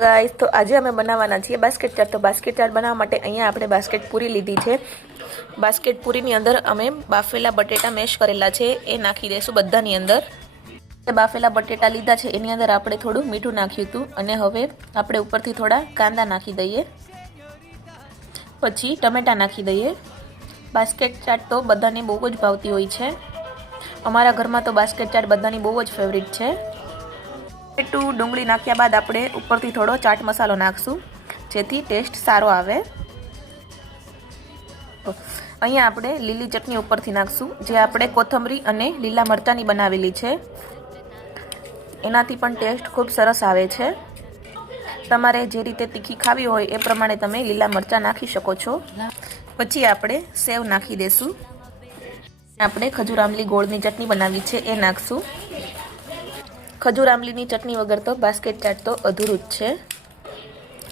Guys, તો આજે અમે બનાવવાના છીએ બાસ્કેટ ચાટ. તો બાસ્કેટ ચાટ બનાવવા માટે અહીંયા આપણે બાસ્કેટ પૂરી લીધી છે. બાસ્કેટ પૂરીની અંદર અમે બાફેલા બટેટા મેશ કરેલા છે એ નાખી દઈશું બધાની અંદર. બાફેલા બટેટા લીધા છે એની અંદર આપણે થોડું મીઠું નાખ્યું હતું અને હવે આપણે ઉપરથી થોડા કાંદા નાખી દઈએ, પછી ટમેટા નાખી દઈએ. બાસ્કેટ ચાટ તો બધાને બહુ જ ભાવતી હોય છે. અમારા ઘરમાં તો બાસ્કેટ ચાટ બધાની બહુ જ ફેવરિટ છે. ડુંગળી નાખ્યા બાદ આપણે ઉપરથી થોડો ચાટ મસાલો નાખશું જેથી ટેસ્ટ સારો આવે. અહીંયા આપણે લીલી ચટણી ઉપરથી નાખશું જે આપણે કોથમરી અને લીલા મરચાંની બનાવેલી છે. એનાથી પણ ટેસ્ટ ખૂબ સરસ આવે છે. તમારે જે રીતે તીખી ખાવી હોય એ પ્રમાણે તમે લીલા મરચાં નાખી શકો છો. પછી આપણે સેવ નાખી દઈશું. આપણે ખજૂર આમલી ગોળની ચટણી બનાવી છે એ નાખશું. ખજૂર આમલીની ચટણી વગર તો બાસ્કેટ ચાટ તો અધૂરું જ છે.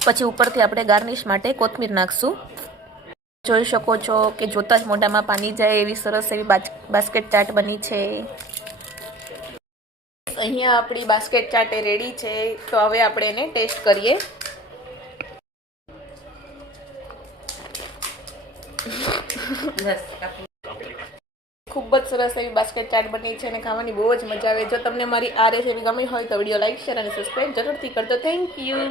પછી ઉપરથી આપણે ગાર્નિશ માટે કોથમીર નાખશું. જોઈ શકો છો કે જોતા જ મોઢામાં પાણી જાય એવી સરસ એવી બાસ્કેટ ચાટ બની છે. અહીંયા આપણી બાસ્કેટ ચાટ રેડી છે. તો હવે આપણે એને ટેસ્ટ કરીએ. ખૂબ જ સરસ એવી બાસ્કેટ ચાટ બની છે અને ખાવાની બહુ જ મજા આવે. જો તમને મારી આ રેસીપી ગમી હોય તો વિડીયો લાઈક, શેર અને સબસ્ક્રાઈબ જરૂરથી કરજો. Thank you.